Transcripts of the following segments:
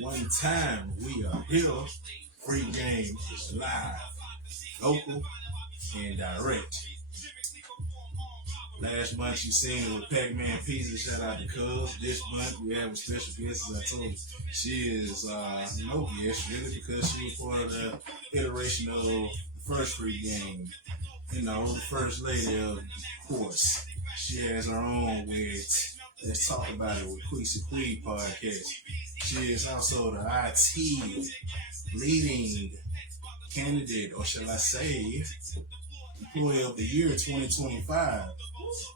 One time we are here. Free game is live, local, and direct. Last month you seen it with Pac-Man Pizza. Shout out to Cubs. This month we have a special guest, as I told you. She is no guest really because she was part of the iteration of the first free game. You know, the first lady of course. She has her own with Let's Talk About It with Quesie podcast. She is also the IT leading candidate, or shall I say, employee of the year 2025.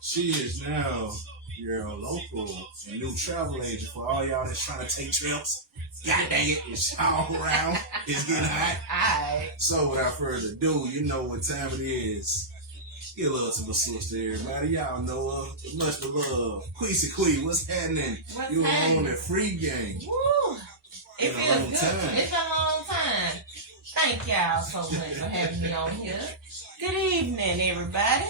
She is now your local and new travel agent for all y'all that's trying to take trips. God dang it, it's all around. It's getting hot. Alright. So without further ado, you know what time it is. Get a love to my sister, everybody. Y'all know her. Much love. Quesie, what's happening? You were on the free game. Woo! It feels good. Time. It's been a long time. Thank y'all so much for having me on here. Good evening, everybody.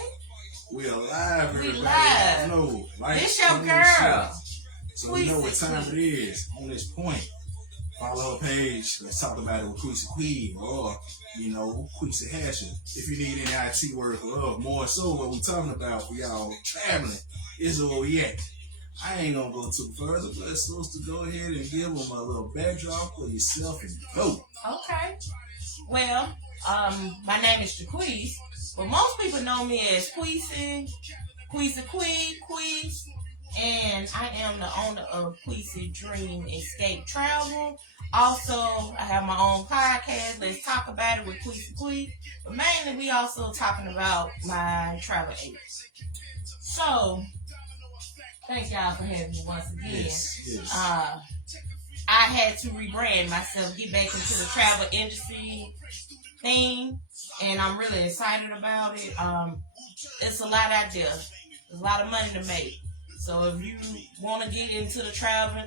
We are live, everybody. We live. No, like, This your girl. So you know what time it is on this point. Follow her page. Let's Talk About It with Quesie, or, you know, Quesie Hasher. If you need any IT work or more so what we talking about for y'all traveling, is where we at. I ain't gonna go too further, but it's supposed to go ahead and give them a little backdrop for yourself and go. Okay. Well, my name is Jaquise, but most people know me as Quesie, Queeze, and I am the owner of Quesie Dream Escape Travel. Also, I have my own podcast, Let's Talk About It with Quesie. But mainly, we also talking about my travel agents. So, thank y'all for having me once again. Yes. I had to rebrand myself, get back into the travel industry thing, and I'm really excited about it. It's a lot out there. There's a lot of money to make. So if you want to get into the travel,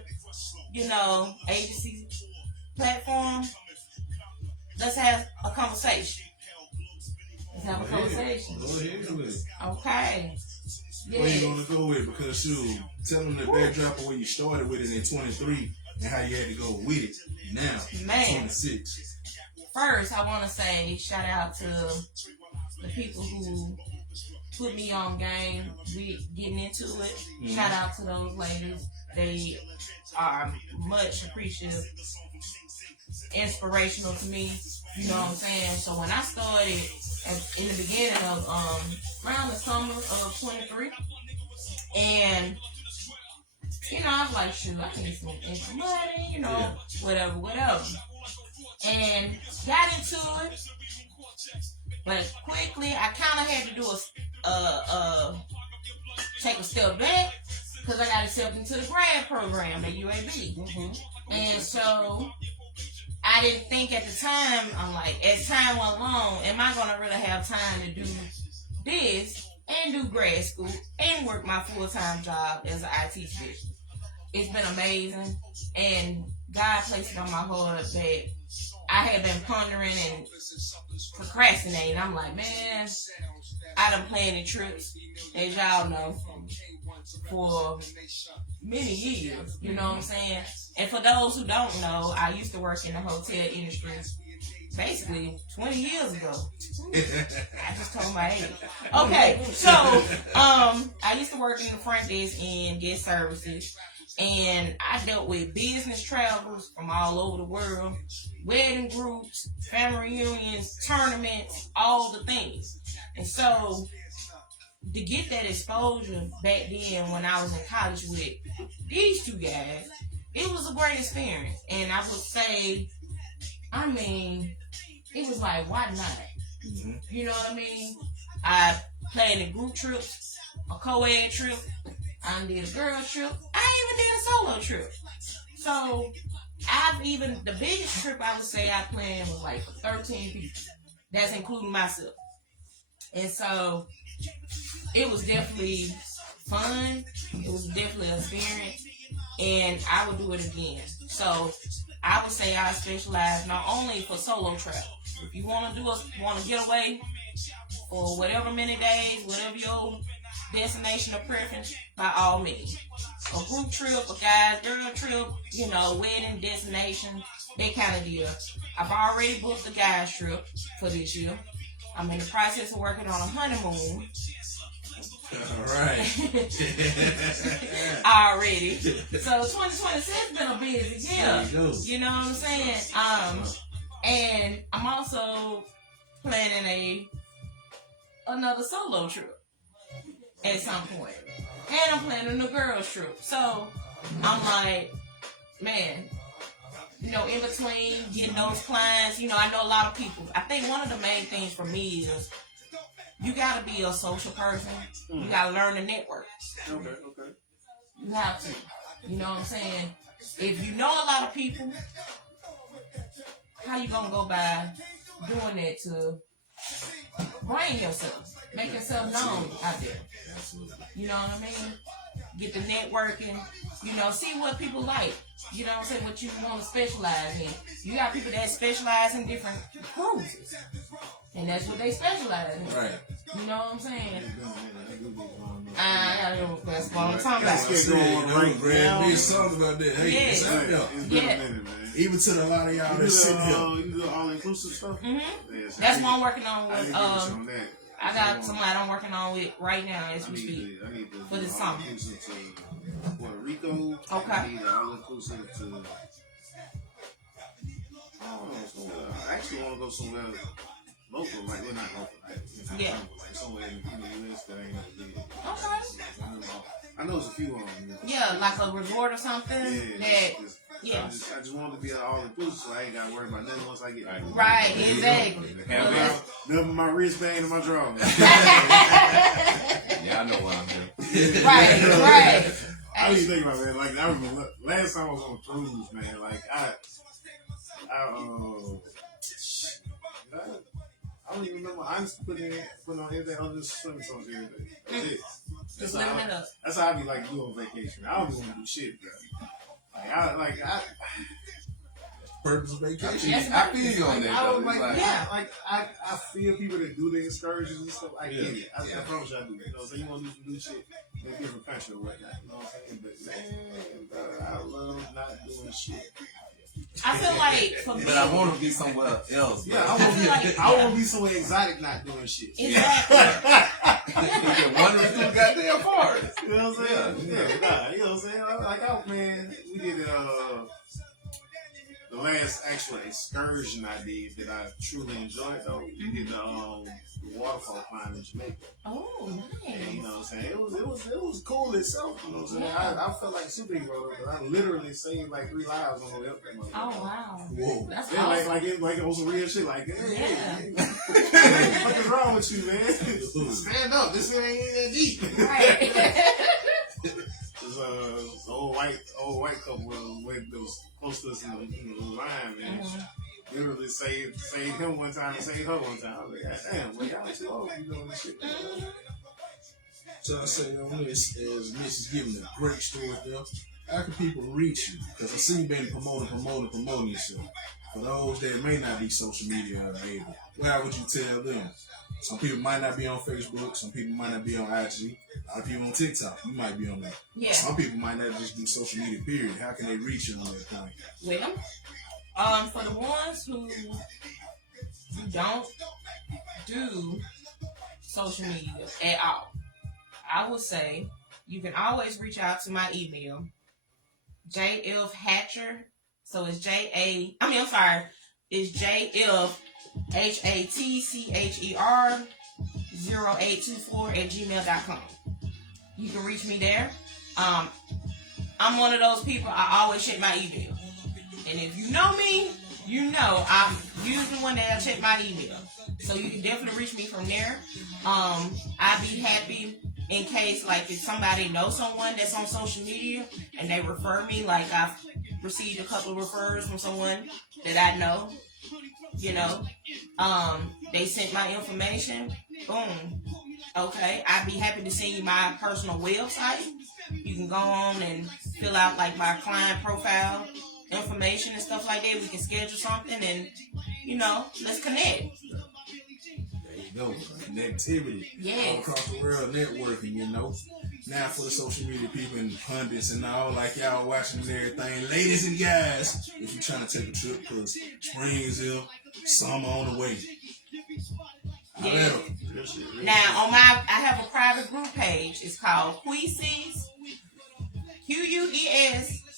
agency platform, let's have a conversation. Go ahead with it. Okay. Yeah. Where you gonna go with? Because tell them the backdrop of where you started with it in 23 and how you had to go with it now. Man. 26. First, I want to say shout out to the people who put me on game with getting into it. Mm-hmm. Shout out to those ladies. They are much appreciative, inspirational to me. You know what I'm saying? So when I started in the beginning of around the summer of 23, and I was like, shoot, I need some extra money, whatever. And got into it, but quickly I kind of had to do take a step back because I got accepted into the grad program at UAB. Mm-hmm. And so I didn't think at the time, I'm like, as time went along, am I going to really have time to do this and do grad school and work my full-time job as an IT specialist? It's been amazing, and God placed it on my heart that I had been pondering and procrastinating. I'm like, man, I done planned the trips, as y'all know, for many years. You know what I'm saying? And for those who don't know, I used to work in the hotel industry basically 20 years ago. I just told my age. Okay, so I used to work in the front desk and guest services. And I dealt with business travels from all over the world, wedding groups, family reunions, tournaments, all the things. And so to get that exposure back then when I was in college with these two guys, it was a great experience. And I would say, it was like, why not? Mm-hmm. You know what I mean? I planned the group trips, a co-ed trip. I did a girl trip. I even did a solo trip. So the biggest trip I would say I planned was like 13 people. That's including myself. And so it was definitely fun. It was definitely an experience. And I would do it again. So I would say I specialize not only for solo travel. If you want to get away for whatever many days, whatever your destination of preference, by all means. A group trip, a guys, girl trip, wedding, destination, that kind of deal. I've already booked the guys trip for this year. I'm in the process of working on a honeymoon. All right. Already. So 2026 has been a busy year. You know what I'm saying? And I'm also planning another solo trip at some point. And I'm planning a girls trip. So I'm like, man, in between getting those clients, I know a lot of people. I think one of the main things for me is you gotta be a social person. You gotta learn to network. Okay. You have to. You know what I'm saying? If you know a lot of people, how you gonna go by doing that to bring yourself, make yourself known out there? You know what I mean? Get the networking, see what people like. You know what I'm saying? What you want to specialize in. You got people that specialize in different cruises. And that's what they specialize in. Right. You know what I'm saying? That's what I'm talking about. There's something about that. Hey, it's been a minute, man. Even to a lot of y'all that's sitting here. You do all-inclusive stuff? Mm-hmm. Yes, That's what I'm working on with. I got somebody I'm working on with right now as we speak. I need for this summer. To Puerto Rico. Okay. I need all-inclusive to... I actually want to go somewhere local, like we're not local, like somewhere in the U.S. that ain't never been. Okay. I know there's a few of them. Yeah, like a resort or something. I just want to be an all-inclusive, so I ain't got to worry about nothing once I get there. Right, exactly. Nothing my wristband and my drawers. Yeah, I know what I'm doing. Right. I was thinking about that. Like, I remember last time I was on a cruise, man. Like, I don't even remember. I just putting on everything on this swimming songs every day. That's it. Just living it up. That's how I be like you on vacation. I don't even want to do shit, bro. Purpose of vacation. I feel you on that. I feel people that do the excursions and stuff. I get it. I promise you I do that. So you want to do some new shit in a different country or whatnot. You know what I'm saying? But man, I love not doing shit. I feel like for me, but I want to be somewhere else. Yeah, I want to be somewhere exotic, not doing shit. Exactly. One of the two goddamn parts. You know what I'm saying? You know what I'm saying? Man, we did the last actual excursion I did that I truly enjoyed though. We did the waterfall climb in Jamaica. Oh, nice. And, you know what I'm saying? It was cool itself. You know what I'm saying? I felt like a superhero because I literally saved like 3 lives on the way up there. Oh wow! Whoa! That's yeah, awesome. like it was some real shit. Like, hey, what is wrong with you, man? Stand up. This ain't that deep. Right. This old white couple that was close to us in the line, man. Literally saved him one time and saved her one time. I was like, God damn, well, y'all too old to be doing this shit. So I say on this, as Mitch is giving a great story there, how can people reach you? Because I see you been promoting yourself. For those that may not be social media able, how would you tell them? Some people might not be on Facebook. Some people might not be on IG. A lot of people on TikTok. You might be on that. Yeah. Some people might not just do social media, period. How can they reach you on that point? Well, for the ones who don't do social media at all, I would say you can always reach out to my email, jfhatcher. So it's it's jfhatcher 0824@gmail.com. You can reach me there. I'm one of those people, I always check my email. And if you know me, you know I'm usually one that check my email. So you can definitely reach me from there. I'd be happy in case, like, if somebody knows someone that's on social media and they refer me, like I've received a couple of refers from someone that I know, they sent my information, boom. Okay, I'd be happy to send you my personal website. You can go on and fill out like my client profile information and stuff like that. We can schedule something and, let's connect. There you go. Connectivity. Yes. All across the world networking, you know. Now for the social media people and pundits and all, like y'all watching and everything. Ladies and guys, if you're trying to take a trip, because spring is here, summer on the way. Yeah. However, Now, I have a private group page. It's called Quesie's, Quesie,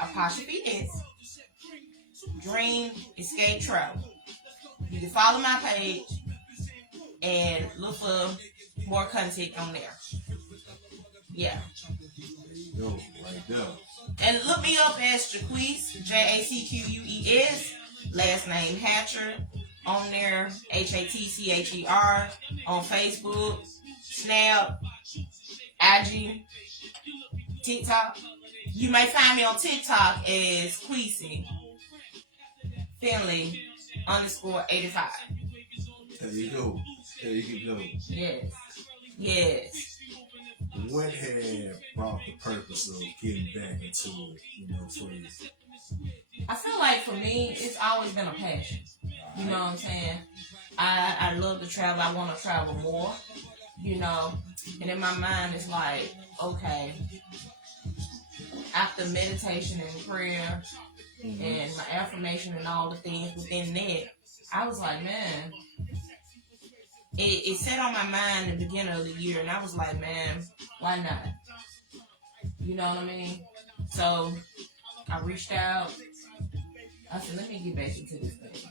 apostrophe S, Dream Escape Travel. You can follow my page and look for more content on there. Yeah. yo, right there. And look me up as Jaquez, Jacquees, last name Hatcher, on there, Hatcher, on Facebook, Snap, IG, TikTok. You may find me on TikTok as Quesie Finley _85. There you go. There you go. Yes. Yes. What had brought the purpose of getting back into it, you know, for you? I feel like for me, it's always been a passion. You know what I'm saying? I love to travel. I want to travel more, you know. And in my mind, it's like, okay, after meditation and prayer and my affirmation and all the things within that, I was like, man, it set on my mind in the beginning of the year. And I was like, man, why not? You know what I mean? So I reached out. I said, let me get back into this thing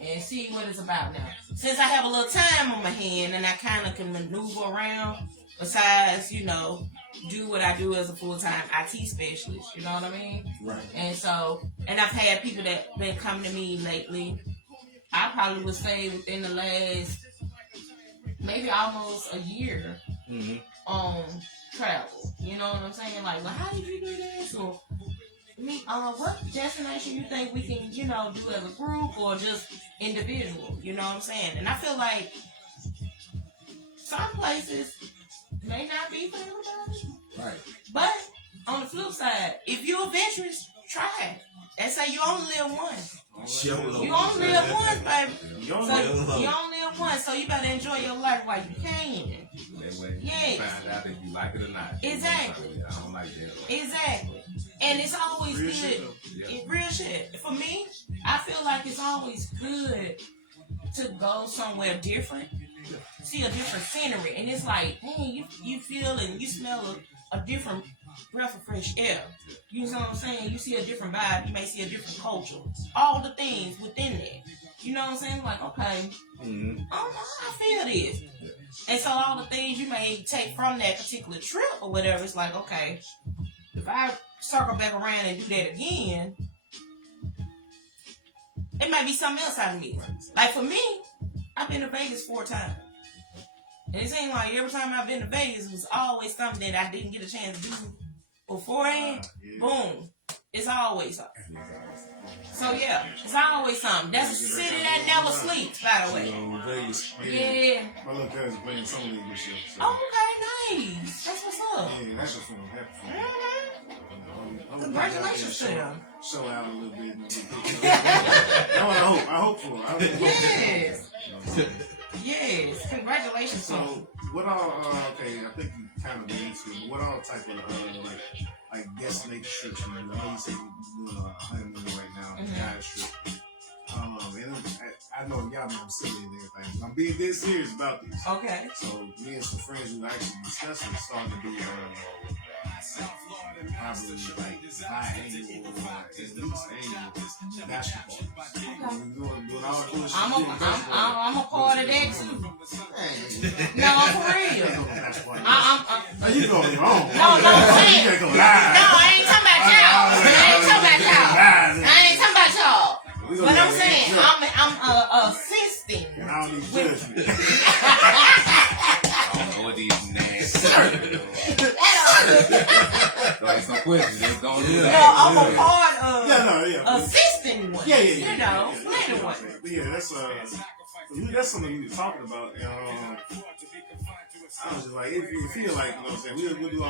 and see what it's about now. Since I have a little time on my hand and I kind of can maneuver around, besides, you know, do what I do as a full-time IT specialist, you know what I mean? Right. And so, and I've had people that been coming to me lately. I probably would say within the last maybe almost a year on travel. You know what I'm saying? Like, well, how did you do this? Or what destination you think we can, you know, do as a group or just individual? You know what I'm saying? And I feel like some places may not be for everybody. Right. But on the flip side, if you're adventurous, try it. They say you only live once. You only live once, baby. You only live once, so you better enjoy your life while you can. That way you Yes. find out if you like it or not. Exactly. I don't like that. Exactly. And it's always Real good. shit, though. Real shit. For me, I feel like it's always good to go somewhere different, see a different scenery, and it's like, hey, you feel and you smell a different breath of fresh air. You know what I'm saying? You see a different vibe. You may see a different culture. All the things within that. You know what I'm saying? Like, okay, I feel this. And so all the things you may take from that particular trip or whatever, it's like, okay, if I circle back around and do that again, it might be something else I miss. Like for me, I've been to Vegas 4 times. And it seems like every time I've been to Vegas, it was always something that I didn't get a chance to do beforehand. Boom. It's always something. So yeah, it's always something. That's a city that never sleeps, by the way. Vegas. Yeah. My little cousin's playing some league this year. So. Oh, okay, nice. That's what's up. Yeah, that's just fun. Happy fun. Mm-hmm. Congratulations to them. Show out a little bit. I hope for it. Yes. Yes. Congratulations to them. So, what all, okay, I think you kind of been into it, but what all type of, like destination trips you do? I know you said you're doing a honeymoon right now, guys trip. And I know y'all know I'm silly and everything, but I'm being dead serious about this. Okay. So, me and some friends who actually discussed it starting to do, probably like biannual or at least annual basketball. Doing all this. I'm a part of that too. No, I'm for real. Are you going your own? No, I'm saying. You gotta go live. No, I ain't talking about y'all. I ain't talking about y'all. But I'm saying I'm assisting. And I don't need judgment. I don't know what these nasty. Like some questions. Let's go and do No, that. I'm a part of assisting one. Yeah. You know, letting one. Yeah, that's something we were talking about. I was just like, if you feel like, you know what I'm saying, we'll do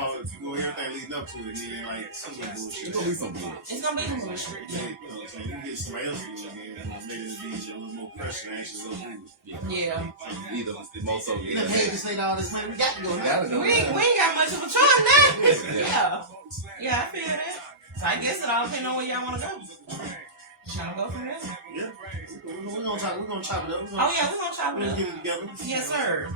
everything leading up to it, and then like some of the bullshit. It's gonna be some bullshit. It's gonna be some bullshit. Yeah, So you get somebody else to do it again, and make this be a little more pressure than actually go through. Yeah. Either most of We done paid this lady all this money. We got to go. gotta go. We ain't got much of a choice now. Yeah, I feel that. So I guess it all depends on where y'all want to go. Trying to go from there? Yeah. We're gonna chop it up. Oh yeah, we're gonna chop We're it gonna up. get it together. Yes, sir.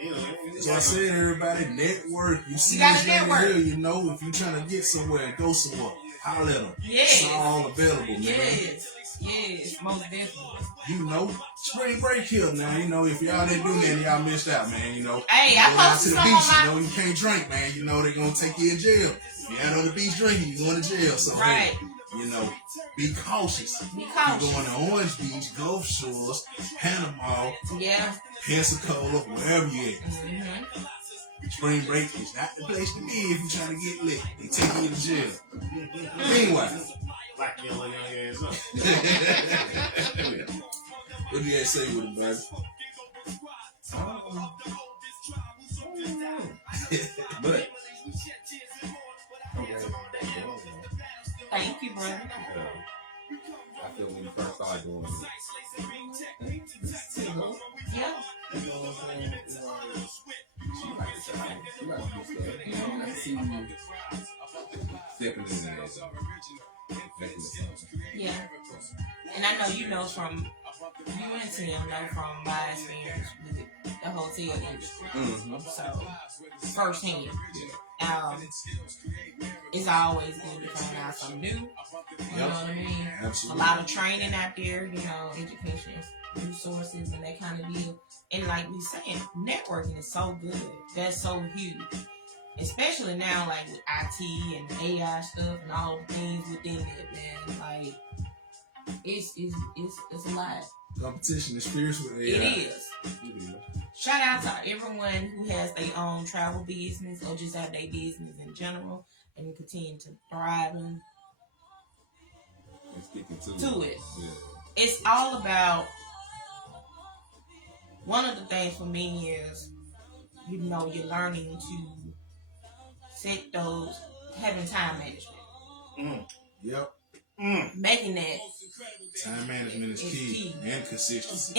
Yeah. That's why I said, everybody, network. You see gotta this lady network. here, you know, if you're trying to get somewhere and go somewhere, holler at them. Yes. It's all available, man. Yes, most definitely. You know, spring break here now. You know, if y'all didn't do nothing, y'all missed out, man. You know, Hey, I go down to posted the some beach. on my. You know, you can't drink, man. You know, they're gonna take you in jail. If you ain't on the beach drinking, you going to jail. So, Right. hey, you know, be cautious. Be You cautious. going to Orange Beach, Gulf Shores, Panama, Yeah. Pensacola, wherever you at. Mm-hmm. Spring break is not the place to be if you're trying to get lit. They take you to jail. Meanwhile, Lock your little young ass up. what do you say with it, buddy? But Thank you, brother. I feel when you first started doing it, Yeah. she like to say, she like to do stuff. I see you stepping in there, making something. Yeah. And I know you know from you and Tim know from my experience with the hotel industry. Mm-hmm. So firsthand. It's always good to find out something new. You know what I mean? Absolutely. A lot of training out there, you know, education, resources, and that kind of deal. And like we saying, networking is so good. That's so huge. Especially now, like with IT and AI stuff and all the things within it, man. Like, it's a lot. Competition is fierce with AI. It is. Shout out to everyone who has their own travel business or just have their business in general and continue to thrive and Sticking to it. Yeah. It's all about, one of the things for me is, you know, you're learning to set those, having time management. Yep. Making that Time management is key. And consistency.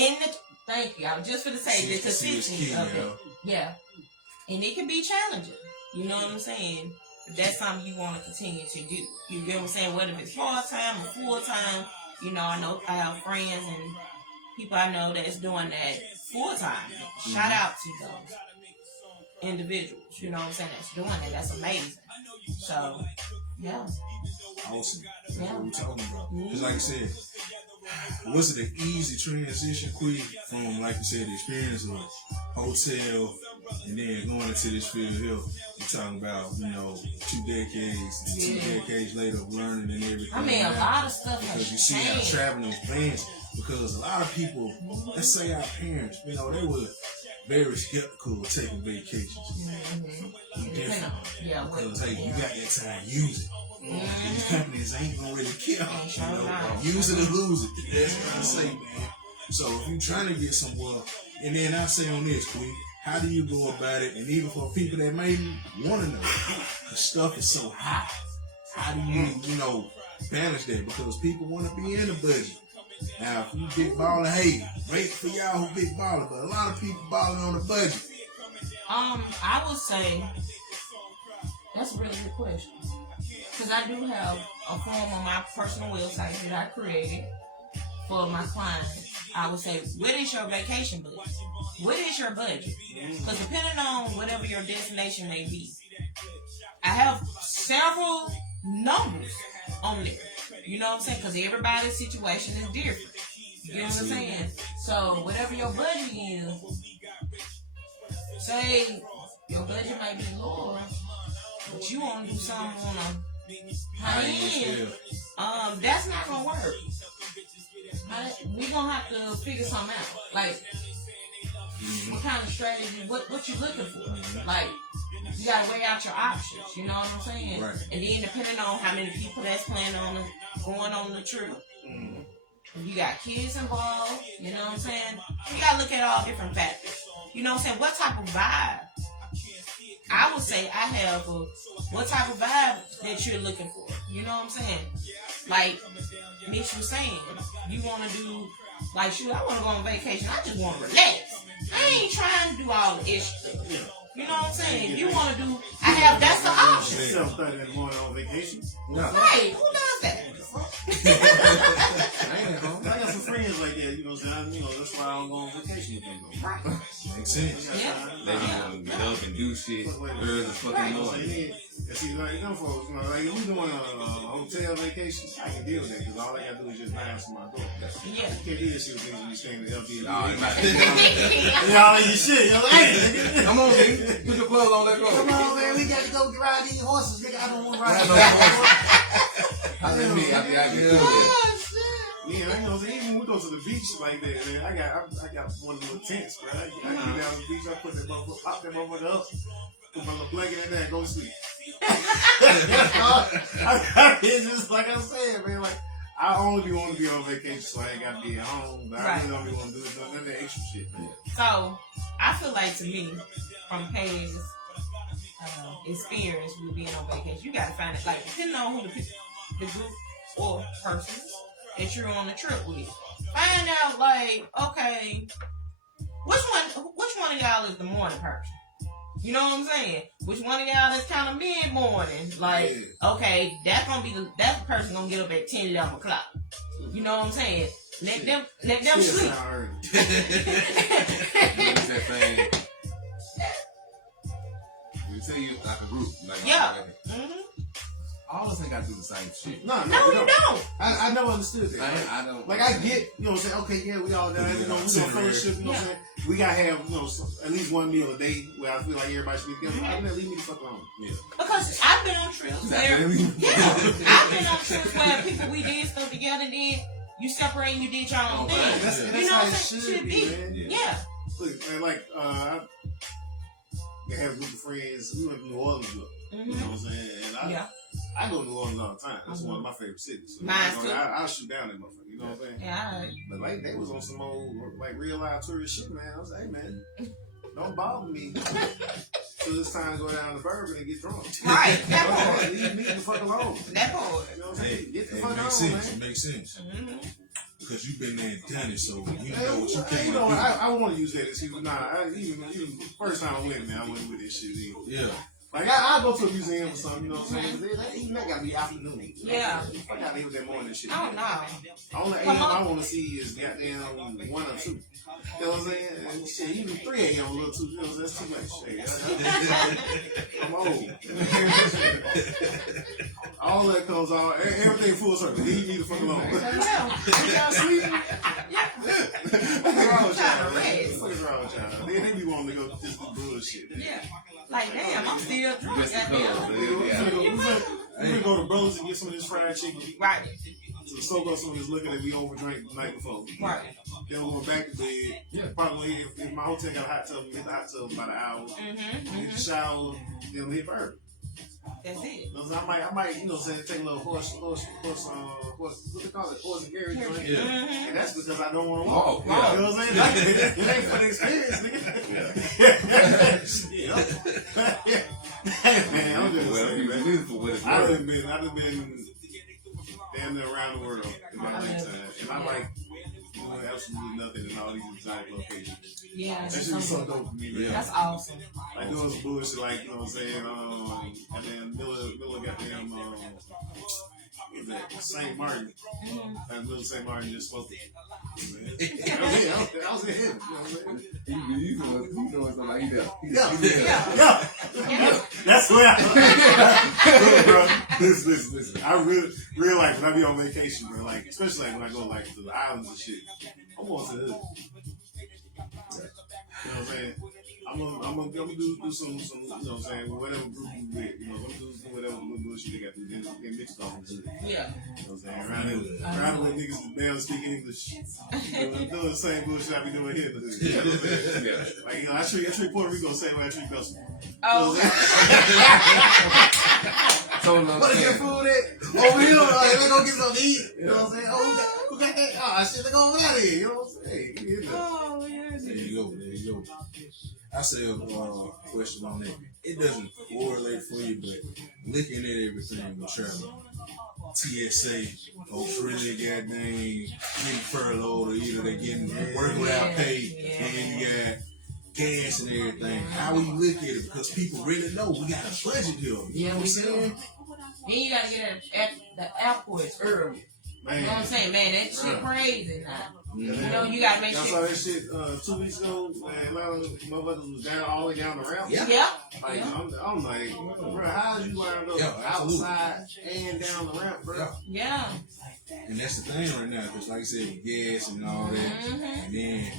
thank you. I was just going to say the Consistency is consistency key, of yo. it. Yeah. And it can be challenging. You know what I'm saying? If that's something you want to continue to do. You get what I'm saying? Whether it's part-time or full-time, you know, I have friends and people I know that's doing that full-time. Shout out to those individuals, you know what I'm saying, that's doing it. That's amazing. So, yeah. Awesome. That's Yeah. what we're talking about. Because like I said, was it an easy transition, quick, from, like you said, the experience of hotel and then going into this field here? We're talking about, you know, 2 decades, 2 decades later of learning and everything. I mean, a lot of stuff Because has you see how changed. traveling advanced. Because a lot of people, let's say our parents, you know, they were very skeptical of taking vacations. We different. Yeah, Because, hey, you got that time, use it. These companies ain't gonna really care. You know, use it or lose it. That's what I say, man. So if you're trying to get somewhere, and then I say on this, quick, how do you go about it? And even for people that may want to know, because stuff is so high, how do you, you know, balance that? Because people want to be in the budget. Now, if you big baller, hey, great for y'all who big baller, but a lot of people balling on the budget. I would say that's a really good question. Because I do have a form on my personal website that I created for my clients. I would say, what is your vacation budget? What is your budget? Because depending on whatever your destination may be, I have several numbers on there. You know what I'm saying? Because everybody's situation is different. You know what I'm saying? So whatever your budget is, say your budget might be lower, but you want to do something on a high end, that's not gonna work. We gonna have to figure something out. Like, what kind of strategy? What you looking for? Like, you gotta weigh out your options. You know what I'm saying? Right. And then depending on how many people that's planning on going on the trip. If you got kids involved, you know what I'm saying? You gotta look at all different factors. You know what I'm saying? What type of vibe I would say I have what type of vibe that you're looking for. You know what I'm saying? Like Mitch was saying, you want to do like shoot. I want to go on vacation. I just want to relax. I ain't trying to do all the ish stuff. You know what I'm saying? If you want to do, that's the option. 7:30 in the morning on vacation. No. Right? Who does that? I got some friends like that, you know what I'm saying? That's why I don't go on vacation with them. Right. Makes sense. Yeah. They want to get up and do shit early as fucking morning. See, like them folks, like if we doing a hotel vacation, I can deal with that because all I gotta do is just bounce from my door. Yeah. You can't do this shit when you staying in the LB. Y'all Y'all ain't shit. You're like, hey, come on, nigga. Put your clothes on, let's go. Come on, man. We got to go drive these horses, nigga. I don't want to ride no these horses. I think me, I can do that. yeah, you know, even when we go to the beach like that, man, I got one of the little tents, bro. I get down to the beach, I put that motherfucker, pop that motherfucker up, put my little blanket in there, and go to sleep. It's just like I said, man. Like I only want to be on vacation, so I ain't got to be at home. But I really don't be want to do none of that extra shit, man. So I feel like to me, from past experience with being on vacation, you got to find it. Like depending on who the group or person that you're on the trip with, find out like okay, which one of y'all is the morning person. You know what I'm saying? Which one of y'all is kind of mid-morning? Like, okay, that person gonna get up at 10, 11 o'clock. You know what I'm saying? Let them sleep. That thing. You say you like a group. Like Yeah. All of us ain't got to do the same shit. No, you don't. I never understood that. I don't. Like I get, you know what I'm saying? Okay, yeah, we all down, we gonna fellowship, you know what I'm saying? We gotta have, at least one meal a day where I feel like everybody should be together. I mean, leave me the fuck alone. Yeah. Because I've been on trips where, I've been on trips where people, we did stuff together, then you separate and you did your own thing. That's You know how what it I'm saying? should be, man. Yeah. Look, man, like, I have a group of friends, we went to New Orleans with, you know what I'm saying? And I go to New Orleans all the time. That's one of my favorite cities. So Mine too. I'll shoot down that motherfucker. You know what I'm saying? Yeah. But like they was on some old like real life tourist shit, man. I was like, hey man, don't bother me till it's time to go down to Bourbon and get drunk. Right. That part. Leave me the fuck alone. That part. You know what I'm saying? Get the fuck Makes on, sense. man. It makes sense. Because you've been there and done it, so you Hey, know what you hey, can do. I want to use that excuse. Nah, even the first time I went, man, I went with this shit. Either. Yeah. Like I'll go to a museum or something, you know what I'm saying? Even that gotta be afternoon. Yeah. Fuck out of here with that morning shit. I don't know. The only AM I want to see is goddamn 1 or 2. You know what I'm saying? And shit, even 3 AM a little too. You know what I'm saying? That's too much. I'm old. All that comes out. Everything full circle. Leave me the fuck alone. Y'all sleeping? What's wrong with y'all? What's wrong with y'all? They be wanting to go just do bullshit. Yeah. Like, damn, I'm still drunk. Just Goddamn. We're gonna go to Bro's and get some of this fried chicken. Right. To soak up some of this liquor that we overdrank the night before. Right. Then we're going back to bed. Probably if my hotel got a hot tub, we hit the hot tub in about an hour. Hit the shower, then we hit Bourbon. That's it. I might, you know what I'm saying, take a little horse, what they call it, horse and carriage joint. Yeah. And that's because I don't want to walk. Yeah. You know what I'm saying? It ain't for the experience, nigga. Hey, man, I'm just saying, man. I done been damn near around the world in my lifetime. And I like doing absolutely nothing in all these exotic locations. Yeah. That shit is so dope for me, man. That's awesome. Like doing some bullshit, like, you know what I'm saying? And then Miller got them, St. Martin. And Miller St. Martin just smoked it. I was in him. You know what I'm saying? You doing something like that. Yeah. That's where I bro, listen. I really like when I be on vacation, bro. Like, especially like when I go like to the islands and shit. I'm going to the hood. You know what I'm saying? I'm gonna do some, you know what I'm saying, whatever group we with, you know, I'm gonna do whatever little bullshit they got to do, then mix it off into it. Yeah. You know what I'm saying? Around with niggas that barely speak English. Doing the same bullshit I be doing here. You know what I'm saying? Like, you know, I treat Puerto Rico the same way I treat Belgium. Oh, Told them, What is your food at? Over here, like, they gonna get something to eat. You know what I'm saying? Oh, who got that? Oh, shit, they go over there. You know what I'm saying? Oh, yeah. There you go. I say a question on that. It doesn't correlate for you, but looking at everything with travel, TSA, folks really goddamn getting furloughed or either they're getting work without pay, and you got gas and everything. How we look at it, because people really know we got a budget here. You know what I'm saying? Then you gotta get at the airport early. Man. You know what I'm saying, man? That shit crazy now. Mm-hmm. You know, you gotta make Y'all sure. saw that shit 2 weeks ago, man. A lot of motherfuckers was down all the way down the ramp. Yeah. Like, I'm like, bro, how you wind up outside and down the ramp, bro? Yeah. And that's the thing right now, because like I said, with gas and all that, and then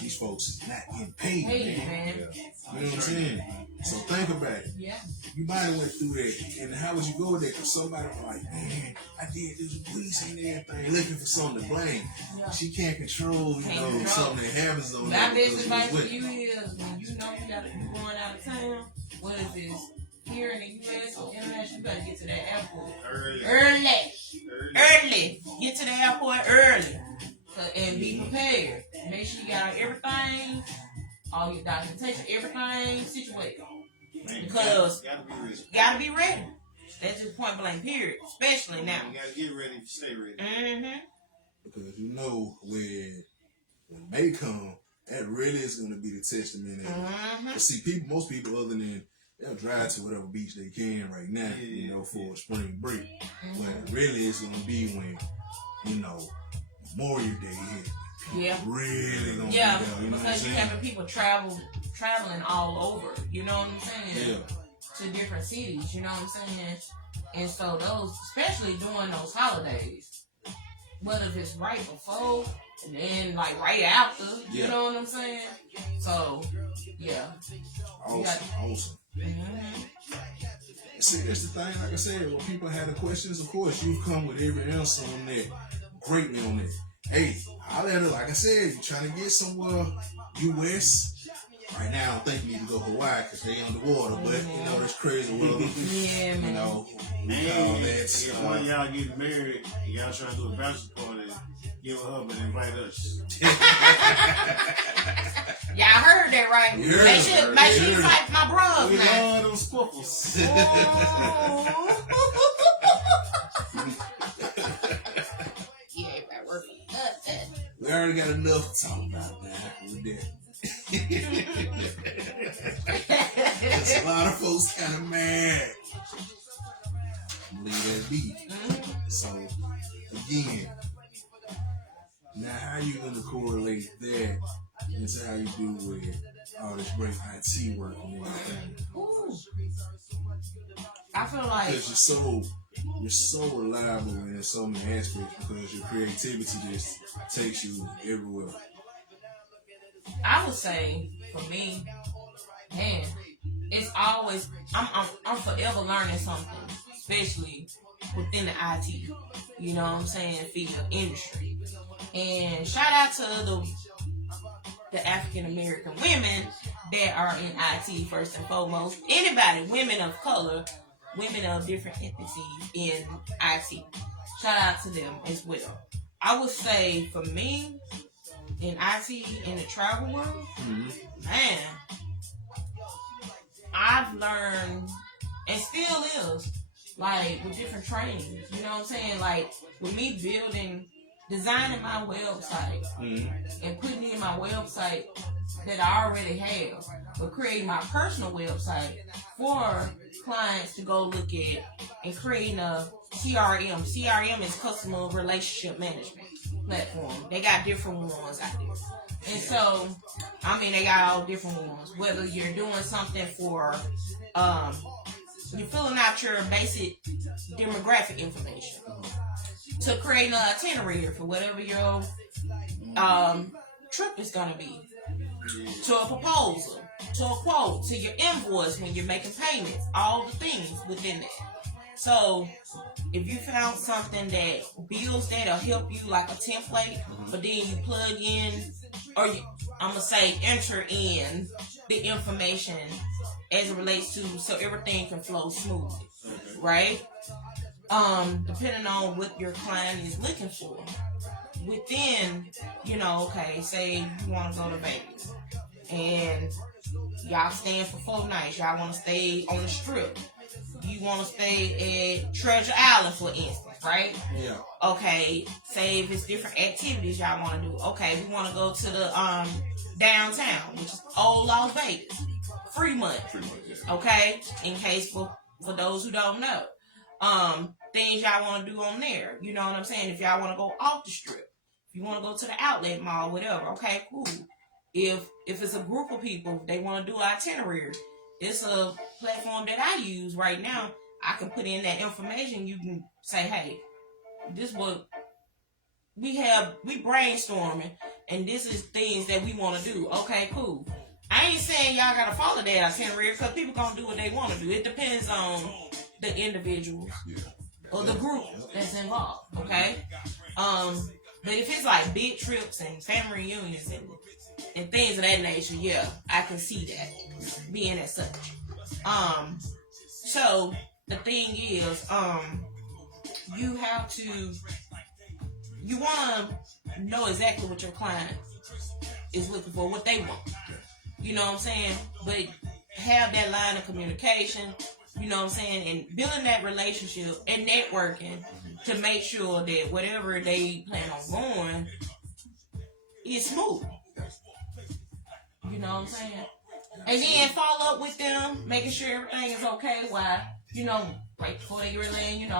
these folks is not getting paid, man. You know what I'm saying? So think about it. Yeah. You might have went through that, and how would you go there? Because somebody was like, man, I did this police and everything, looking for something to blame. Yeah. She can't control, something that happens on My that. best advice for you is when you know you gotta be going out of town, whether it's here in the U.S. or international, you better get to that airport early. Get to the airport early and be prepared. Make sure you got everything, all your documentation, everything situated. Man, Because gotta be ready. gotta be ready. That's just point blank period. Especially now. You gotta get ready, stay ready. Mm-hmm. Because you know when May come, that really is going to be the testament. But see, most people other than they'll drive to whatever beach they can right now, for spring break. But really it's going to be when, Memorial Day hit. Yeah. Really going to be Yeah, there, you know what I'm because you saying? having people traveling all over, you know what I'm saying? Yeah. To different cities, you know what I'm saying? And so those, especially during those holidays, whether it's right before and then like right after, you know what I'm saying? So, yeah. Awesome. See, that's the thing, like I said, when people have the questions, of course, you've come with every answer on that, greatly on that. Hey, holla at her, like I said, you're trying to get somewhere U.S., right now, I don't think you need to go Hawaii because they underwater, but this crazy world. Yeah, man. All And that. if one of y'all getting married, y'all trying to do a bachelor party, give her hub and invite us. Y'all heard that right? You heard Make it. sure you invite my bros We now. love them squiffles. Yeah, that work for us. We already got enough to talk about now with that. There's a lot of folks kind of mad. Leave that be. So, again, now how you going to correlate that into how you do with all this great IT work and everything? Ooh. I feel like You're so reliable in so many aspects because your creativity just takes you everywhere. I would say for me, man, it's always I'm forever learning something, especially within the IT. You know what I'm saying? Field industry. And shout out to the African American women that are in IT first and foremost. Anybody, women of color, women of different ethnicities in IT. Shout out to them as well. I would say for me, in IT, in the travel world, man, I've learned, and still is, like, with different trainings, you know what I'm saying? Like, with me designing my website, and putting in my website that I already have, but creating my personal website for clients to go look at and creating a CRM. CRM is customer relationship management platform. They got different ones out there. And so, they got all different ones. Whether you're doing something for, you're filling out your basic demographic information to create an itinerary for whatever your trip is going to be, to a proposal, to a quote, to your invoice when you're making payments, all the things within that. So, if you found something that builds that or help you like a template, but then you plug in, or enter in the information as it relates to, so everything can flow smoothly. right? Depending on what your client is looking for. Within, okay, say you want to go to Vegas and y'all staying for 4 nights. Y'all want to stay on the Strip. You want to stay at Treasure Island, for instance, right? Yeah. Okay, say if it's different activities y'all want to do. Okay, we want to go to the downtown, which is old Las Vegas. Free month. Yeah. Okay, in case for those who don't know. Things y'all want to do on there. You know what I'm saying? If y'all want to go off the Strip. If you want to go to the outlet mall, whatever. Okay, cool. If it's a group of people, they want to do itinerary. It's a platform that I use right now. I can put in that information. You can say, hey, this what we brainstorming, and this is things that we want to do. Okay, cool. I ain't saying y'all gotta follow that itinerary because people gonna do what they want to do. It depends on the individual or the group that's involved. Okay. But if it's like big trips and family reunions and things of that nature, yeah, I can see that being as such. So the thing is, you want to know exactly what your client is looking for, what they want. You know what I'm saying? But have that line of communication, you know what I'm saying, and building that relationship and networking to make sure that whatever they plan on going is smooth. You know what I'm saying? And then follow up with them, making sure everything is okay while, right before they get in,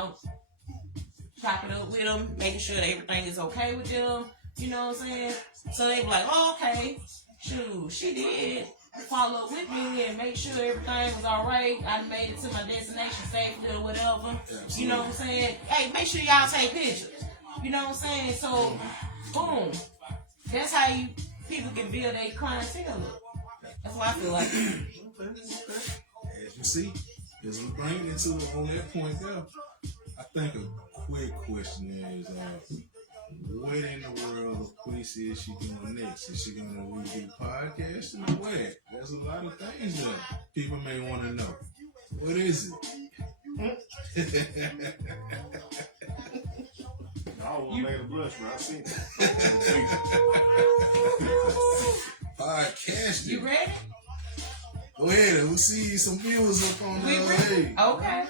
chop it up with them, making sure that everything is okay with them. You know what I'm saying? So they be like, oh, okay, shoot, she did follow up with me and make sure everything was all right. I made it to my destination safely or whatever. You know what I'm saying? Hey, make sure y'all take pictures. You know what I'm saying? So, boom. That's how people can build a clientele up. That's what I feel like. As you see, as we bring into on that point there, I think a quick question is, what in the world of Quesie is she doing next? Is she going to redo podcasting or what? There's a lot of things that people may want to know. What is it? I almost made a blush, bro. I seen it. Podcasting. You ready? Go ahead. We'll see some viewers up on We the ready? Okay.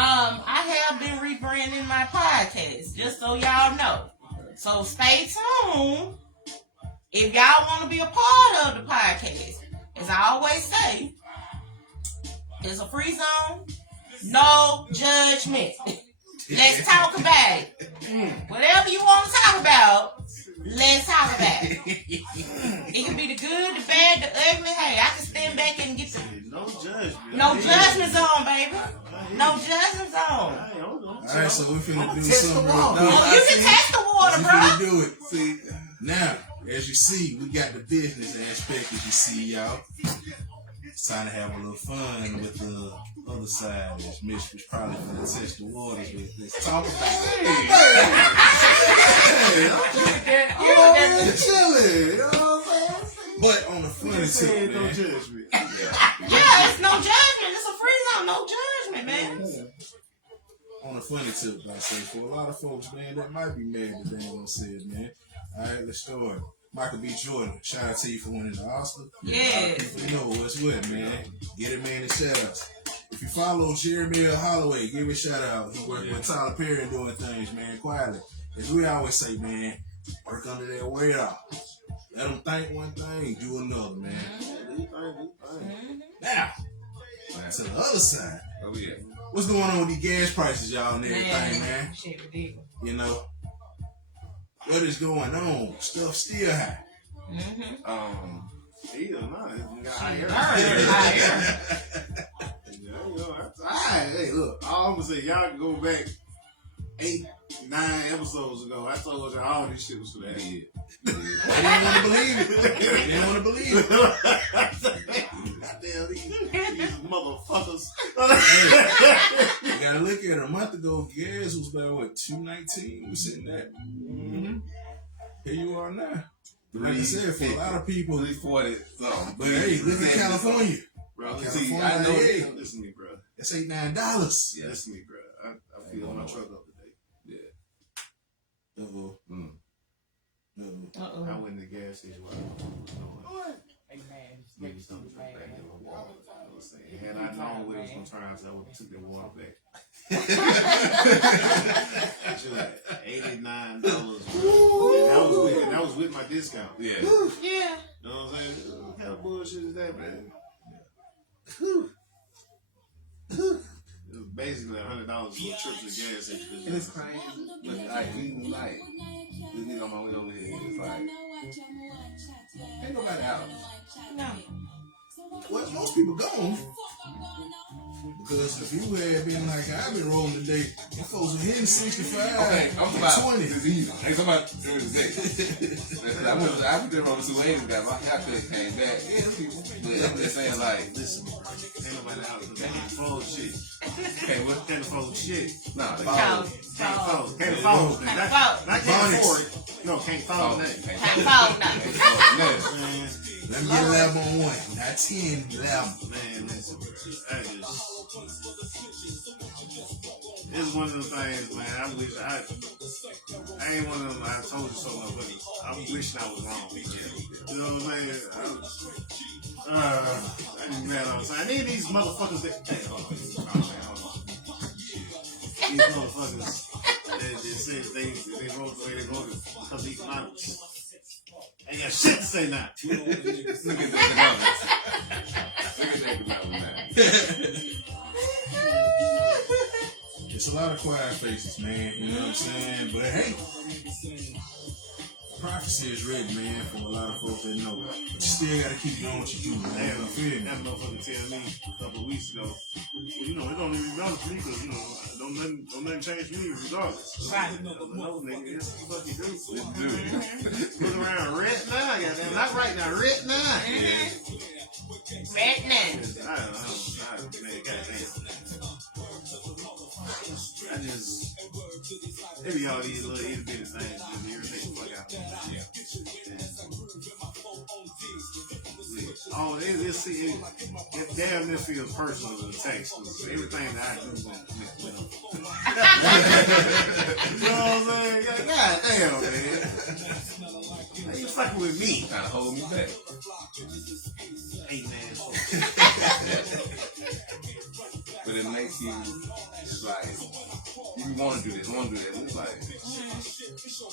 I have been rebranding my podcast, just so y'all know. So stay tuned. If y'all want to be a part of the podcast, as I always say, it's a free zone, no judgment. Let's talk about it. Whatever you want to talk about, let's talk about it. It can be the good, the bad, the ugly. Hey, I can stand back and get the No judgment. no judgment zone, baby. No judgment zone. Alright, so we finna do test the something. water. Oh, you can test the water, We bro. finna do it. See, now, as you see, we got the business aspect, as you see, y'all. It's time to have a little fun with the other side. As Mitch was probably gonna test the waters with. Let's talk about it. I'm chilling. You know what I'm saying? But on the funny tip, No man. judgment. Yeah, it's no judgment. It's a free zone. No judgment, man. On the funny tip, I say, for a lot of folks, man, that might be mad that they ain't gonna say it, man. Alright, let's start. Michael B. Jordan, shout out to you for winning the Oscar. Yeah. People know what's what, man. Get it, man, and shout outs. If you follow Jeremy Holloway, give it a shout out. He worked with Tyler Perry and doing things, man, quietly. As we always say, man, work under that radar. Let them think one thing, do another, man. Now, to the other side. Oh, yeah. What's going on with these gas prices, y'all, and everything, man? Shit ridiculous. You know, what is going on? Stuff still high. Still not. It got higher. Higher. Alright, hey, look. All I'm gonna say, y'all can go back 8, 9 episodes ago. I told y'all all this shit was for that. They didn't want to believe it. They didn't want to believe it. Goddamn, these motherfuckers. Hey, you gotta look at it. A month ago, gas was about what, $2.19? We sitting at. Here you are now. Like I said, for a lot of people, 340 something. but hey, look at California. Bro, California, see, I know hey. listen to me, bro. That's $8-9. Yeah. That's me, bro. I filled my truck up today. Yeah. Uh-oh. Mm. Uh-oh. I went to the gas station while I was doing Hey man, maybe something back in the water. You know what I'm saying? Had I known what it was gonna turn out, I would have took that water back. $89. And that was with my discount. Yeah. Yeah. You know what I'm saying? What kind of bullshit is that, man? It was basically $100 for a trip to the gas station. And it's crazy. But like, even like, this nigga on my way over here, it's like, ain't nobody out. No. Well, most people gone. Because if you had been like I've been rolling today, you folks are hitting 65 Okay, I'm about 20. It's easy. Ain't somebody doing this day. I went there on the 280, got my haircut, came back. Yeah, them people. But I'm just saying, like, Listen, ain't nobody out. Can't afford shit. okay, what? Can't afford shit. Nah, they Can't Can't fold. afford. Can't afford. Can't Not afford. can't afford. No, can't afford that. Can't fold nothing. Man, Let me get 11 on one, not 10, 11. man, listen, bro. It's one of those things, man. I wish I ain't one of them. I told you so much, but I'm wishing I was wrong. You know what I'm saying? I just mad all the time. I need these motherfuckers that. Hey, hold on. These motherfuckers that say they vote the way they voted because of economics. Ain't got shit to say now. Look at that economics. Look at that economics, man. It's a lot of quiet faces, man. You know what I'm saying? But hey, prophecy is written, man, from a lot of folks that know. But you still gotta keep doing what you do, man. Damn, You feel me? that motherfucker tell me a couple of weeks ago, well, you know, it don't even matter for me because, you know, don't nothing change for me regardless. Right. No, nigga, it's what you do. Dude. Look around, red now, goddamn. Not right now, red now. Red now. Man, goddamn. I just, it be all these little itty bitty things that irritate the fuck out of me. Oh, it damn near feels personal to the text. Everything that I do with them. You know what I'm saying? God damn, man. How you fucking with me? Trying to hold me back. Hey, man. But it makes you, it's like, you want to do this, want to do that. It's like,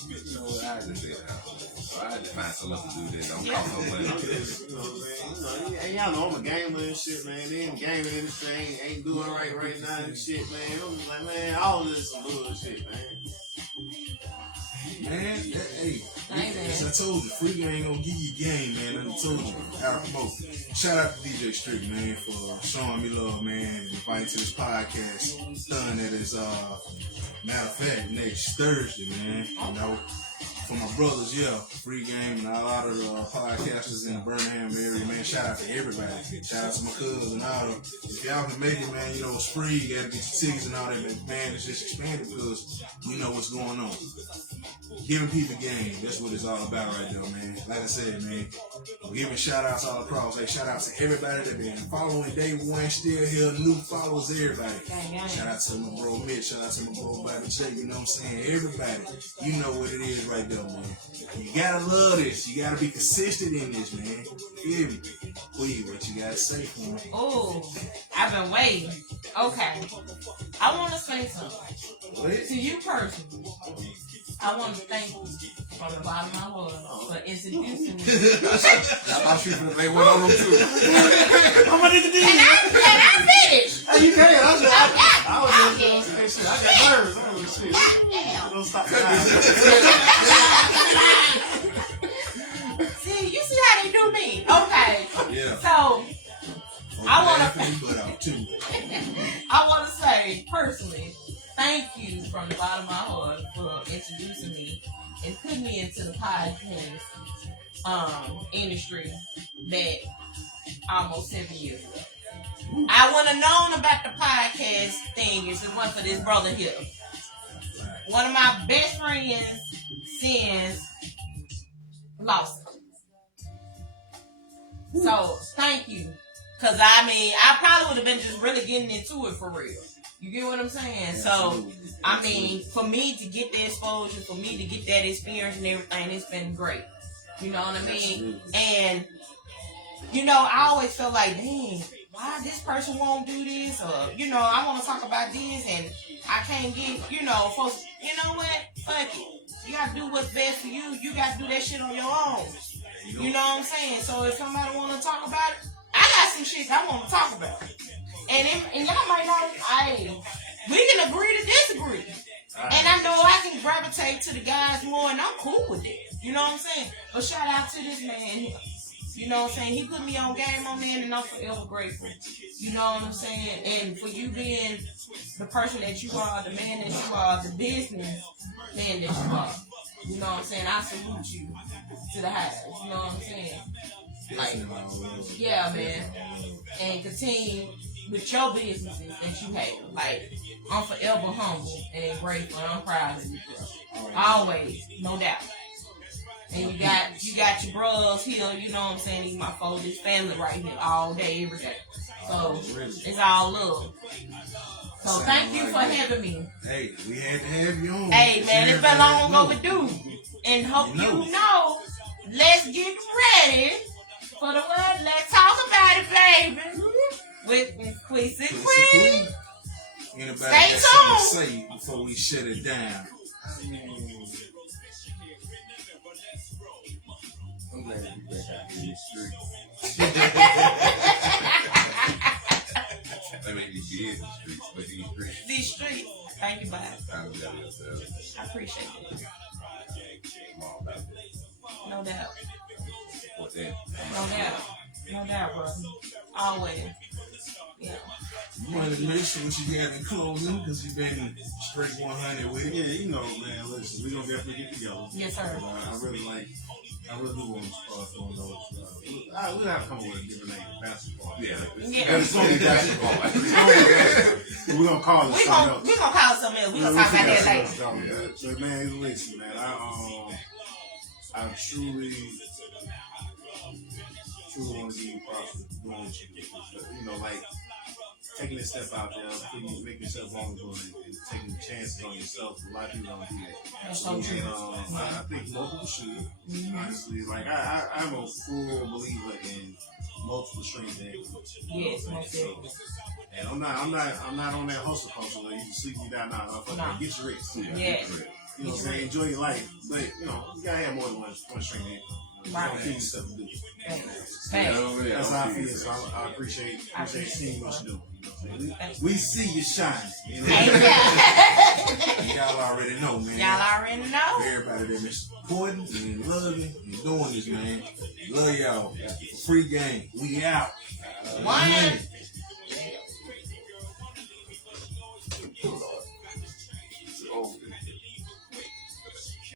you know what, I just say that. So I had to find something else to do this. I'm calling no money. You know what I'm saying? And y'all know I'm a gamer and shit, man. Then gaming industry ain't doing right now and shit, man. I'm just like, man, all this is some bullshit, man. Man, hey, as I told you, free game gonna give you game, man. I told you how to promote. Shout out to DJ Strick, man, for showing me love, man, and inviting to this podcast. Done that is, matter of fact, next Thursday, man. You know, for my brothers, yeah, free game and a lot of podcasters in the Birmingham area, man. Shout out to everybody. Shout out to my cousins and all them. If y'all can make it, man, you know, it's free. You gotta get your tickets and all that, man. It's just expanded because we know what's going on. Giving people game, that's what it's all about right there, man. Like I said, man, I'm giving shout outs all across. Hey, shout out to everybody that been following day one, still here, new followers, everybody. Shout out to my bro Mitch, shout out to my bro Bobby J, you know what I'm saying? Everybody, you know what it is right there, man. You gotta love this, you gotta be consistent in this, man. Feel me? Please, what you gotta say for me? Oh, I've been waiting. Okay. I want to say something. What? To you personally, I want to thank you from the bottom of my heart for introducing me. I thought you were going to lay one on them too. And I finished. Hey, you can't. I was Okay. just, hey, shit, I got nerves. I was shit. Don't stop the See, you see how they do me. Okay. Yeah. So, I want to to. say personally, thank you from the bottom of my heart for introducing me and putting me into the podcast industry that almost 7 years ago. I wouldn't have known about the podcast thing if it wasn't for this brother here. One of my best friends since Lawson. So thank you Cause I probably would have been just really getting into it for real. You get what I'm saying? So, I mean, for me to get the exposure, for me to get that experience and everything, it's been great. You know what I mean? And, you know, I always felt like, dang, why this person won't do this? Or, you know, I want to talk about this and I can't get, you know, folks, you know what? Fuck it. You got to do what's best for you. You got to do that shit on your own. You know what I'm saying? So if somebody want to talk about it, I got some shit I want to talk about. And y'all might not, we can agree to disagree. And I know I can gravitate to the guys more, and I'm cool with it. You know what I'm saying? But shout out to this man here. You know what I'm saying? He put me on game on there, and I'm forever grateful. You know what I'm saying? And for you being the person that you are, the man that you are, the business man that you are. You know what I'm saying? I salute you to the highest. You know what I'm saying? Like, yeah, man. And continue with your businesses that you have. Like, I'm forever humble and grateful, and I'm proud of you, bro. Always, no doubt. And you got your bros here, you know what I'm saying? These my folks, this family right here, all day, every day. So it's all love. So thank you for having me. Hey, we had to have you on. Hey man, it's been long overdue. And hope you know, let's get ready for the one. Let's talk about it, baby. With Quesie Queen. Anybody Stay got something to tuned. say before we shut it down? I'm glad to be back out in these streets. I mean, you be in the streets, but these streets. These streets. Thank you, bye. I'm glad yourself. I appreciate it. I'm all about it. No doubt. Support that. No doubt. No doubt, brother. Always. Yeah. You wanted to mention what you got in closing because you've been straight 100 with it. Yeah, you know, man, listen, we're going to definitely get together. Yes, sir. I really do want to start doing those. We'll have to come up with a different name. Basketball. Yeah. Yeah. It's going to be basketball. We're going to call it We're something else. gonna call it something else. We're gonna talk about that later. So, man, listen, man, I truly want to give you props for doing what you do. You know, like, taking a step out there, making yourself vulnerable and taking chances on yourself. A lot of people don't do that. That's so true. And, I think most people should. Honestly, like I'm a full believer in multiple streams and income. Yes, most definitely. And I'm not on that hustle culture where you can sleep me down now. Get your rest. Yeah. You know what I'm saying? Enjoy your life. But, you know, you gotta have more than one stream of income. Right. Don't kill yourself to do it. Hey. That's how I feel. So I appreciate seeing what you do. We see you shining. You know? Y'all already know, man. Y'all already know. Everybody that been supporting and loving and doing this, man. Love y'all. Free game. We out. 100.